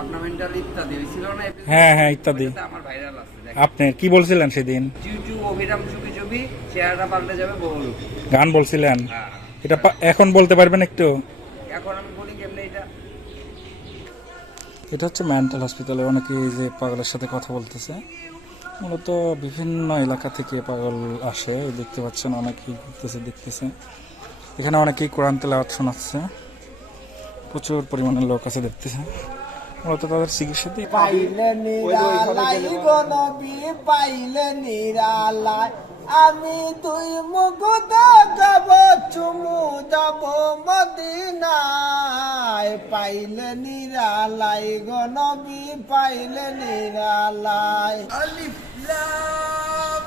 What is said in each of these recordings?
Ornamental ইত্যাদি ছিল না? হ্যাঁ হ্যাঁ ইত্যাদি। আমার ভাইরাল আছে আপনি কি বলছিলেন সেদিন? চিউচু অভিরাম চুপি চুপি চেহারাটা পাল্টে যাবে বহুল। গান বলছিলেন? হ্যাঁ। এটা এখন বলতে পারবেন একটু? এখন আমি বলি কেমনে এটা? এটা হচ্ছে মেন্টাল হসপিটালে অনেকে যে পাগলের সাথে কথা বলতেছে। মূলত বিভিন্ন এলাকা থেকে পাগল আসে দেখতে পাচ্ছেন অনেকেই ঘুরতেছে দেখতেছে। এখানে অনেকেই কোরআন তেলাওয়াত শোনাচ্ছে। প্রচুর পরিমাণে লোক আছে দেখতেছে। মূলত তাদের চিকিৎসা দিয়ে। পাইলে নিরালাই গো পাইলে নিরালাই আমি তুই মুখ দেখাব চুমু যাব মদিনায়। পাইলে নিরালাই গো নবী পাইলে নিরালাই আলিফ লাম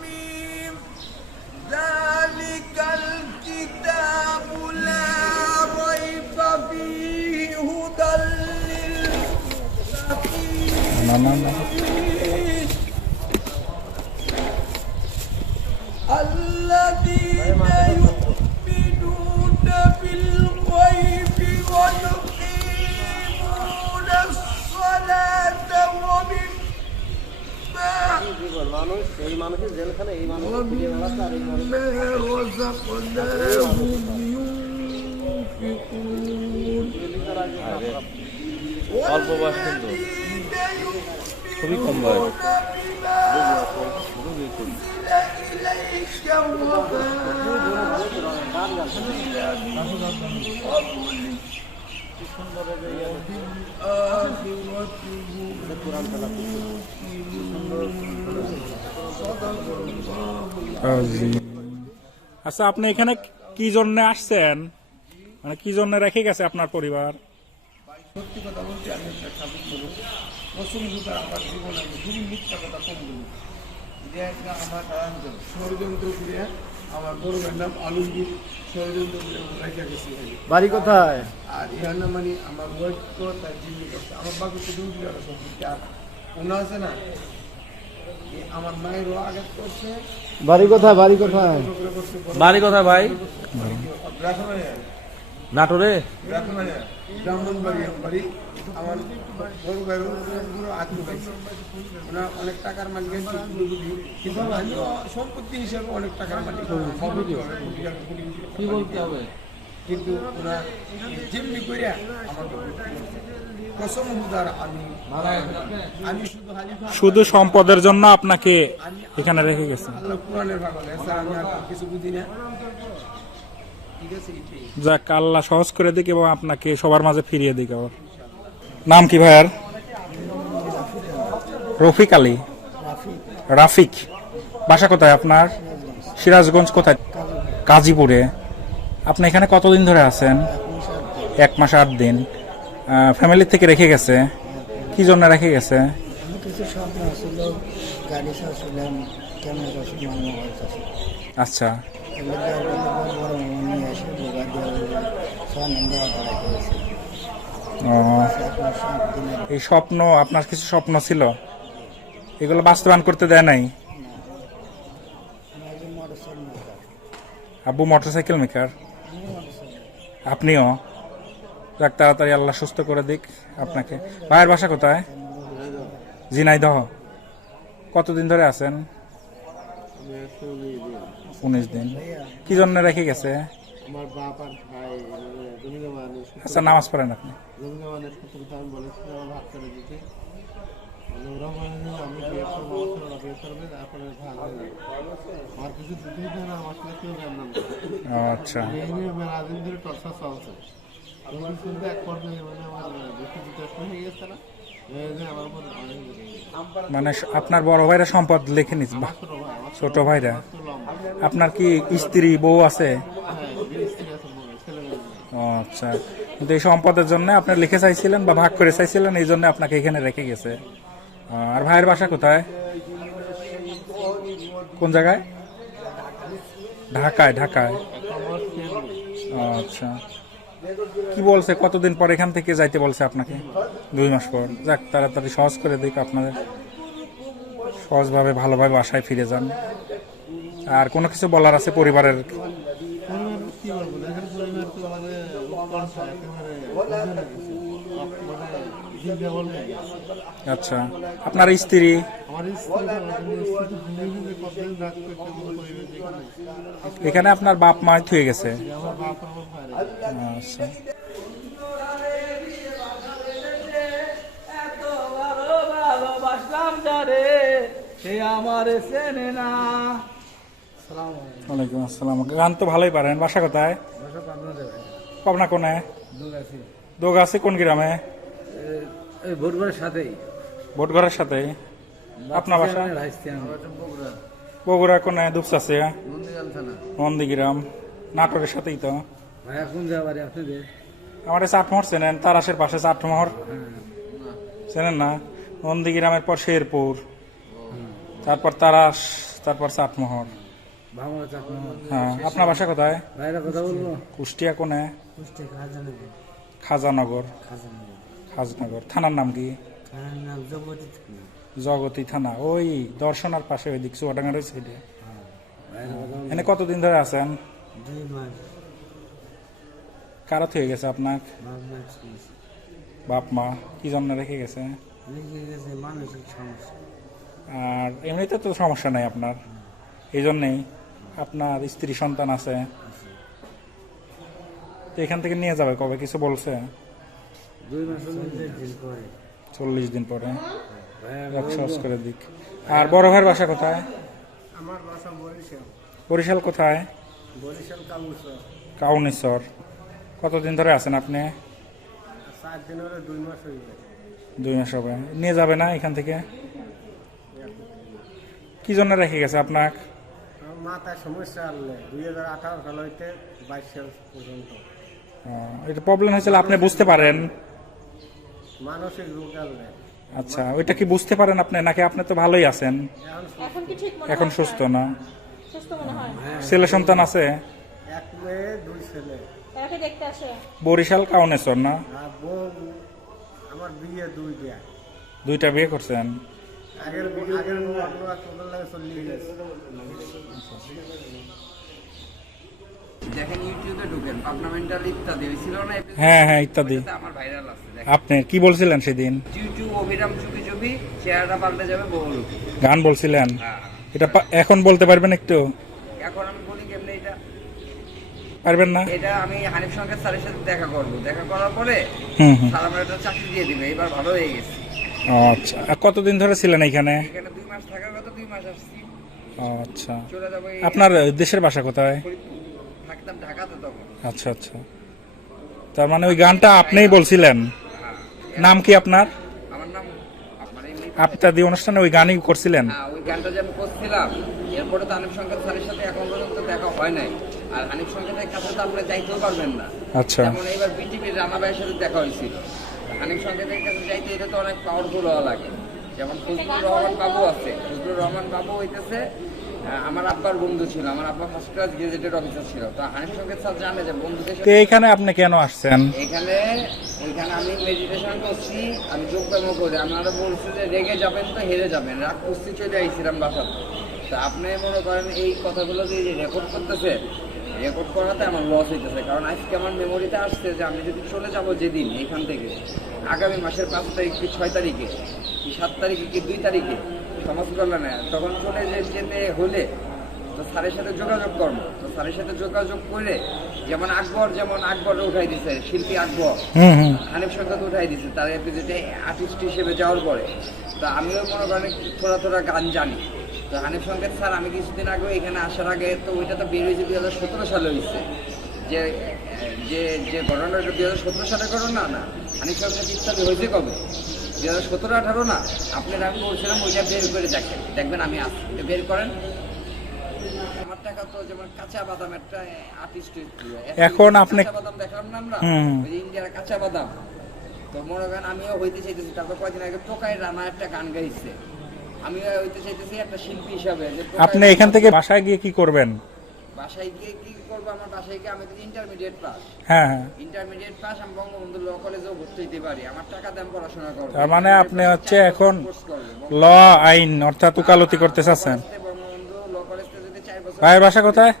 মিম যালিকাল কিতাবু না না না। মানুষ এই মানুষের জেলখানে এই মানুষ অল্প বয়স কিন্তু। খুবই কম বয়স। আচ্ছা আপনি এখানে কি জন্য আসছেন? মানে কি জন্য রেখে গেছে আপনার পরিবার? সত্যি কথা বলতে আমি একটা প্রথম আমার জীবনে মিথ্যা কথা কম আমার ষড়যন্ত্র ষড়যন্ত্র করে আমার বড় নাম আলমগীর ষড়যন্ত্র করে রেখে গেছে। এখানে। বাড়ি কোথায়? আর ইহার মানে আমার ওয়াইফ তো তার জিম্মি করছে আমার বাকি তো দুই টাকা সম্পত্তি আর ওনা আছে না আমার মায়েরও আঘাত করছে। বাড়ি কোথায় বাড়ি কোথায়? বড় কোথায় ভাই? নাটোরে? ব্রাহ্মণ বাড়ি বাড়ি আমার বড় ভাইয়ের পুরো আত্মীয় পাইছে ওনার অনেক টাকার মালিক আছে, কিন্তু আমিও সম্পত্তি হিসেবে অনেক টাকার মালিক। কি বলতে হবে? কিন্তু ওরা যেমনি করে আমাকে কসম হুদার আমি আমি শুধু হালিফা। শুধু সম্পদের জন্য আপনাকে এখানে রেখে গেছে আল্লাহ কোরআনের ভাগল এছাড়া আমি আর কিছু বুঝি না। ঠিক আছে এটাই যাক আল্লাহ সহজ করে দিক এবং আপনাকে সবার মাঝে ফিরিয়ে দিক আবার। নাম কি ভাইয়ার? রফিক আলী। রাফিক। বাসা কোথায় আপনার? সিরাজগঞ্জ কোথায়? কাজীপুরে। আপনি এখানে কতদিন ধরে আছেন? এক মাস আট দিন। ফ্যামিলি থেকে রেখে গেছে। কি জন্য রেখে গেছে? আমি এই স্বপ্ন, আপনার কিছু স্বপ্ন ছিল? এগুলো বাস্তবায়ন করতে দেয় নাই? আব্বু মোটরসাইকেল মেকার? আপনিও? যাক, তাড়াতাড়ি আল্লাহ সুস্থ করে দিক আপনাকে। ভাইয়ের বাসা কোথায়? ঝিনাইদহ। কতদিন ধরে আছেন? উনিশ দিন। কি জন্য রেখে গেছে? আমার ভাই আচ্ছা নামাজ পড়েন আপনি। আচ্ছা। মানে আপনার বড় ভাইরা সম্পদ লিখে নিস ছোট ভাইরা। আপনার কি স্ত্রী, বউ আছে হ্যাঁ বিয়ে স্ত্রী আছে বউ, ছেলে মেয়ে নেই। ও আচ্ছা। কিন্তু এই সম্পদের জন্য আপনি লিখে চাইছিলেন বা ভাগ করে চাইছিলেন, এই জন্য আপনাকে এখানে রেখে গেছে। আর ভাইয়ের বাসা কোথায়? কোন জায়গায়? ঢাকায় ঢাকায়। আচ্ছা। কি বলছে? কতদিন পর এখান থেকে যাইতে বলছে আপনাকে? দুই মাস পর। যাক, তাড়াতাড়ি সহজ করে দিক আপনাদের। সহজভাবে, ভালোভাবে বাসায় ফিরে যান। আর কোনো কিছু বলার আছে পরিবারের করতে আপনার স্ত্রী? এখানে আপনার বাপ মা থুয়ে গেছে। আচ্ছা। গান তো ভালোই পারেন। বাসা কোথায়? পাবনা কোনে? দোগাছি। কোন গ্রামে? সাথেই। ভোটঘরের সাথে আপনার বাসা? বগুড়া কোনে? দুপসাছে নন্দীগ্রাম থানা। নাটোরের সাথেই তো। আমার চাটমোহর চেনেন? তারাশের পাশে চাটমোহর। চেনেন না? নন্দীগ্রামের পর শেরপুর। তারপর তারাস তারপর চাটমোহর। হ্যাঁ আপনার বাসা কোথায়? ভাইরা কথা বলব? কুষ্টিয়া কোনে? খাজানগর। খাজনগর। থানার নাম কি? জগতী থানা। ওই দর্শনার পাশে ওই দিক চুয়াডাঙ্গার ওই সাইডে এনে কতদিন ধরে আছেন? কারত হয়ে গেছে আপনার বাপ মা কি জন্য রেখে গেছে? আর এমনিতে তো সমস্যা নাই আপনার। এই জন্যেই। আপনার স্ত্রী সন্তান আছে। তো এখান থেকে নিয়ে যাবে কবে? কিছু বলছে? চল্লিশ দিন পরে। সহজ করে দিক। আর বড় ভাইয়ের বাসা কোথায়? আমার বাসা বরিশাল। বরিশাল কোথায়? বরিশাল কাউনেশ্বর কতদিন ধরে আছেন আপনি? সাত দিন হলে দুই মাস হয়ে দুই মাস হবে। নিয়ে যাবে না এখান থেকে? কি জন্য রেখে গেছে আপনার আমার মাথায় সমস্যা আনলে দুই হাজার আঠারো সাল হইতে বাইশ সাল পর্যন্ত। এটা প্রবলেম হয়েছিল আপনি বুঝতে পারেন? মানসিক রোগ আনলে। আচ্ছা ওইটা কি বুঝতে পারেন আপনি নাকি আপনি তো ভালোই আছেন? এখন কি ঠিক মনে এখন সুস্থ না? সুস্থ মনে হয়? ছেলে সন্তান আছে? এক মেয়ে দুই ছেলে। এরাকে দেখতে আসে। বরিশাল কাউনেশ্বর না? আমার বিয়ে দুই দুইটা বিয়ে করছেন? আগের আগের বউ টোটাল লাগে চল্লিশ দেখেন ইউটিউবে ঢুকেন পাবনা ইত্যাদি ছিল না? হ্যাঁ হ্যাঁ ইত্যাদি। আমার ভাইরাল আছে আপনি কি বলছিলেন সেদিন? ইউটিউব অভিরাম চুপি চুপি চেহারাটা পাল্টে যাবে বহুল গান বলছিলেন? হ্যাঁ। এটা এখন বলতে পারবেন একটু? এখন আমি বলি কেমনে এটা? পারবেন না? এটা আমি হানিফ সঙ্গে স্যারের সাথে দেখা করব। দেখা করার পরে হুম হুম। স্যার আমার একটা চাকরি দিয়ে দিবে এবার ভালো হয়ে গেছে। আচ্ছা। কতদিন ধরে ছিলেন এখানে? আচ্ছা। আপনার দেশের বাসা কোথায়? আচ্ছা আচ্ছা। তার মানে ওই গানটা আপনিই বলছিলেন? হ্যাঁ। নাম কি আপনার? আপনার দিয়ে অনুষ্ঠানে ওই গানই করছিলেন? হ্যাঁ ওই গানটা যে আমি করছিলাম এরপরে তো হানিফ সংকেত স্যারের সাথে এখন পর্যন্ত দেখা হয় নাই। আর হানিফ সংকেতের কাছে তো আপনি যাইতেও পারবেন না। আচ্ছা। যেমন এইবার বিটিভির রানা ভাইয়ের সাথে দেখা হয়েছিল। সংকেতের কাছে যাইতে এটা তো অনেক পাওয়ারফুল হওয়া লাগে। যেমন ফজলুর রহমান বাবু আছে। ফজলুর রহমান বাবু হইতেছে আমার আব্বার বন্ধু ছিল আমার আব্বা ফার্স্ট ক্লাস অফিসার ছিল। তো হানিফ সংকেত স্যার জানে যে বন্ধুদের তো এইখানে আপনি কেন আসছেন? এখানে ওইখানে আমি মেডিটেশন করছি আমি যোগব্যায়াম করি। আপনারা বলছি যে রেগে যাবেন তো হেরে যাবেন রাগ কুস্তি চলে আইছিলাম বাসাতে। তা আপনি মনে করেন এই কথাগুলো যে রেকর্ড করতেছে রেকর্ড করাতে আমার লস হইতেছে। কারণ আজকে আমার মেমোরিতে আসছে যে আমি যদি চলে যাব যেদিন এখান থেকে আগামী মাসের পাঁচ তারিখ কি ছয় তারিখে কি সাত তারিখে কি দুই তারিখে সমাজ কল্যাণে তখন চলে যে যেতে হলে তো স্যারের সাথে যোগাযোগ করব। তো স্যারের সাথে যোগাযোগ করে যেমন আকবর যেমন আকবর উঠাই দিছে শিল্পী আকবর হানিফ সরকার উঠাই দিছে তার এপিজেডে আর্টিস্ট হিসেবে যাওয়ার পরে। তো আমিও মনে করেন থোড়া থোড়া গান জানি। তো হানিফ সঙ্গেত স্যার আমি কিছুদিন আগে এখানে আসার আগে তো ওইটা তো বের হয়েছে দুই হাজার সতেরো সালে হয়েছে। যে যে যে ঘটনাটা দুই হাজার সতেরো সালে ঘটনা না? হানিফ সঙ্গেত ইত্যাদি হয়েছে কবে? দুই হাজার সতেরো আঠারো না? আপনার আমি বলছিলাম ওইটা বের করে দেখেন। দেখবেন আমি এটা বের করেন। আমার টাকা তো যেমন কাঁচা বাদাম একটা আর্টিস্ট এখন আপনি- কাঁচা বাদাম দেখলাম না আমরা? ওই ইন্ডিয়ার কাঁচা বাদাম। তো মনে করেন আমিও হইতে চাইতেছি। তারপর কয়েকদিন আগে টোকাই রানা একটা গান গাইছে। আমিও হইতে চাইতেছি একটা শিল্পী হিসাবে আপনি এখান থেকে বাসায় গিয়ে কি করবেন? বাসায় গিয়ে কি করব? আমার বাসায় গিয়ে আমি তো ইন্টারমিডিয়েট পাস হ্যাঁ হ্যাঁ। ইন্টারমিডিয়েট পাস আমি বঙ্গবন্ধু ল কলেজেও ভর্তি হইতে পারি। আমার টাকা দাম পড়াশোনা করব। তার মানে আপনি হচ্ছে এখন ল আইন অর্থাৎ উকালতি করতে চাচ্ছেন। বঙ্গবন্ধু ল কলেজ যদি চার বছর ভাইয়ের বাসা কোথায়?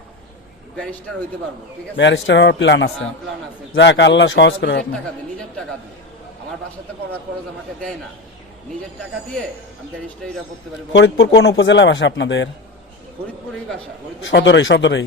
ব্যারিস্টার হইতে পারব ঠিক আছে? ব্যারিস্টার হওয়ার প্ল্যান আছে। প্ল্যান আছে। যাক আল্লাহ সহজ করে আপনি। নিজের টাকা দিয়ে। আমার বাসাতে পড়া খরচ আমাকে দেয় না। নিজের টাকা দিয়ে আমি করতে পারি। ফরিদপুর কোন উপজেলা বাসা আপনাদের? ফরিদপুরেই সদরেই সদরেই।